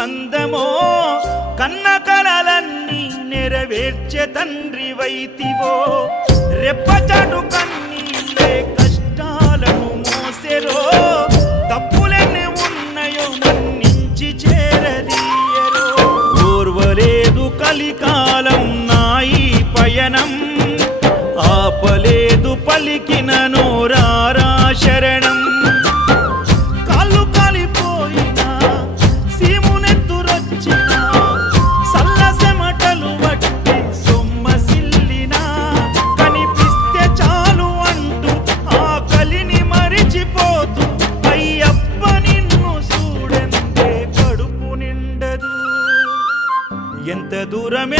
బంధమో కన్న కలలన్నీ నెరవేర్చే తండ్రి వైతివో రెప్పచాటు కన్నీళ్ళే కష్టాలను మోసెరో తప్పులెన్ని ఉన్నాయో మన్నించి చేరదీయరో ఓర్వలేదు కలికాలం నాయి పయనం ఆపలేదు పలికిన నోరారా శరణం కాళ్ళు కాలిపోయినా సీమునెత్తురొచ్చినా సల్లసెమటలు వట్టి సొమ్మసిల్లినా కనిపిస్తే చాలు అంటూ ఆకలిని మరిచిపోతూ అయ్యప్ప నిన్ను చూడంతే కడుపు నిండదు ఎంత దూరం